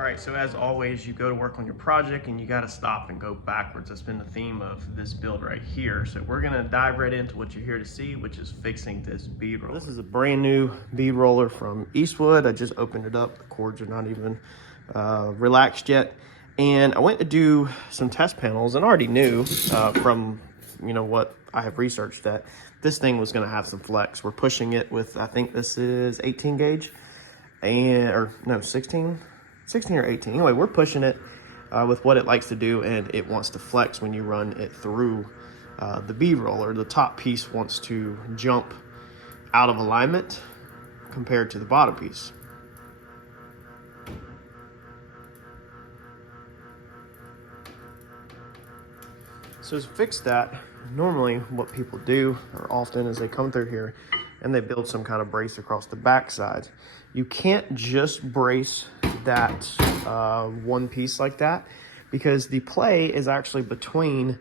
All right, so as always, you go to work on your project and you got to stop and go backwards. That's been the theme of this build right here. So we're gonna dive right into what you're here to see, which is fixing this bead roller. This is a brand new bead roller from Eastwood. I just opened it up. The cords are not even relaxed yet. And I went to do some test panels and already knew from what I have researched that this thing was gonna have some flex. We're pushing it with, I think this is 18 gauge or no, 16 or 18. Anyway, we're pushing it with what it likes to do, and it wants to flex when you run it through the bead roller. The top piece wants to jump out of alignment compared to the bottom piece. So to fix that, normally what people do, or often, is they come through here and they build some kind of brace across the back side. You can't just brace that one piece like that, because the play is actually between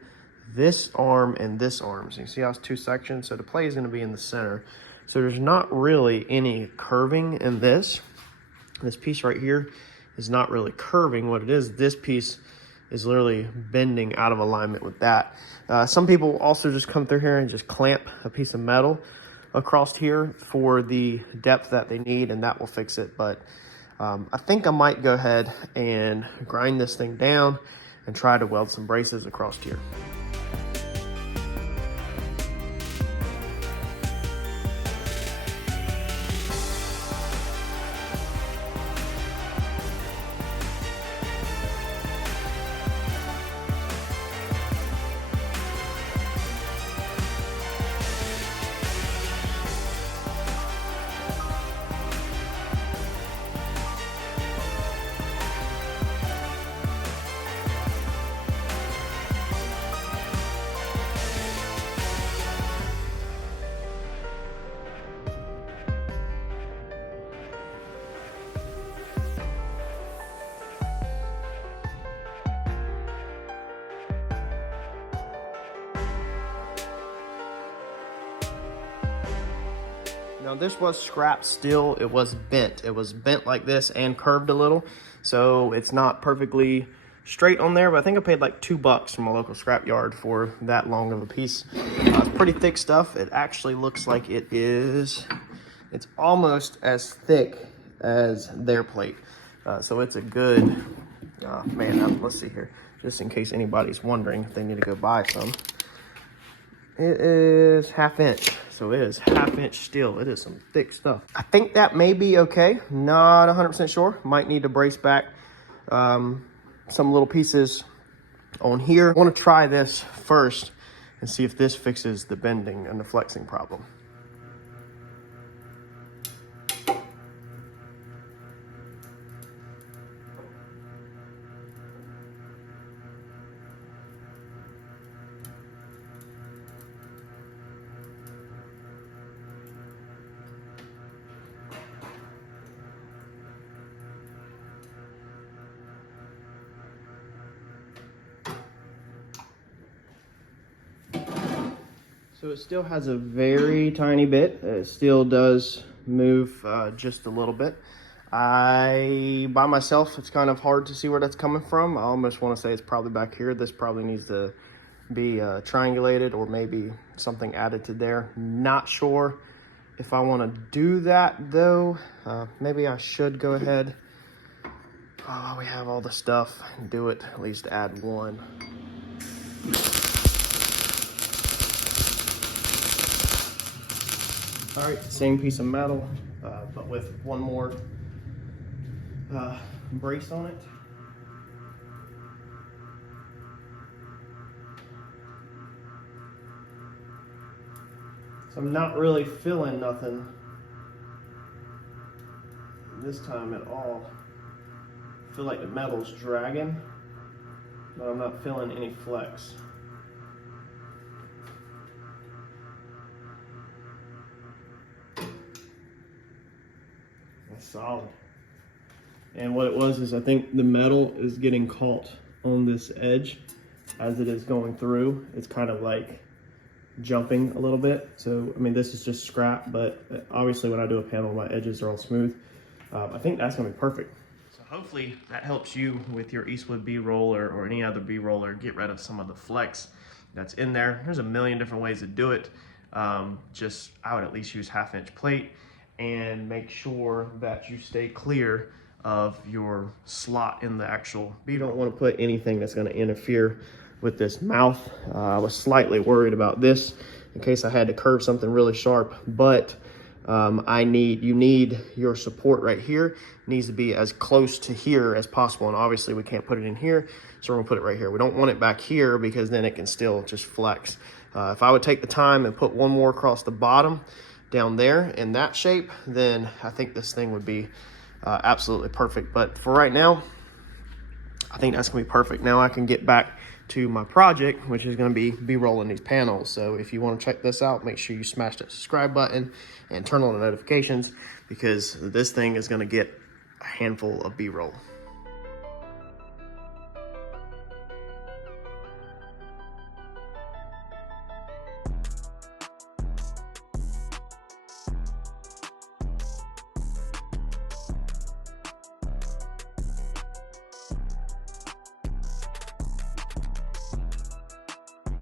this arm and this arm. So you see how it's two sections? So the play is going to be in the center. So there's not really any curving in this. This piece right here is not really curving. What it is, this piece is literally bending out of alignment with that. Some people also just come through here and just clamp a piece of metal across here for the depth that they need, and that will fix it. But I think I might go ahead and grind this thing down and try to weld some braces across here. Now this was scrap steel. It was bent. It was bent like this and curved a little. So it's not perfectly straight on there, but I think I paid like $2 from a local scrap yard for that long of a piece. It's pretty thick stuff. It actually looks like it's almost as thick as their plate. So it's a good, man, let's see here. Just in case anybody's wondering if they need to go buy some. It is 1/2 inch. So it is 1/2 inch steel. It is some thick stuff. I think that may be okay. Not 100% sure. Might need to brace back some little pieces on here. I want to try this first and see if this fixes the bending and the flexing problem. So it still has a very tiny bit. It still does move just a little bit. By myself, it's kind of hard to see where that's coming from. I almost want to say it's probably back here. This probably needs to be triangulated, or maybe something added to there. Not sure if I want to do that though. Maybe I should go ahead, while we have all the stuff, and do it, at least add one. All right, same piece of metal, but with one more brace on it. So I'm not really feeling nothing this time at all. I feel like the metal's dragging, but I'm not feeling any flex. Solid. And what it was is, I think the metal is getting caught on this edge as it is going through. It's kind of like jumping a little bit. So, I mean, this is just scrap, but obviously when I do a panel, my edges are all smooth. I think that's gonna be perfect. So hopefully that helps you with your Eastwood Bead Roller or any other bead roller get rid of some of the flex that's in there. There's a million different ways to do it. I would at least use 1/2" plate and make sure that you stay clear of your slot in the actual bead. You don't want to put anything that's going to interfere with this mouth. I was slightly worried about this in case I had to curve something really sharp, but you need your support right here. It needs to be as close to here as possible, and obviously we can't put it in here, so we're gonna put it right here. We don't want it back here because then it can still just flex. If I would take the time and put one more across the bottom down there in that shape, then I think this thing would be absolutely perfect. But for right now, I think that's gonna be perfect. Now I can get back to my project, which is going to be rolling these panels. So if you want to check this out, make sure you smash that subscribe button and turn on the notifications, because this thing is going to get a handful of B-roll.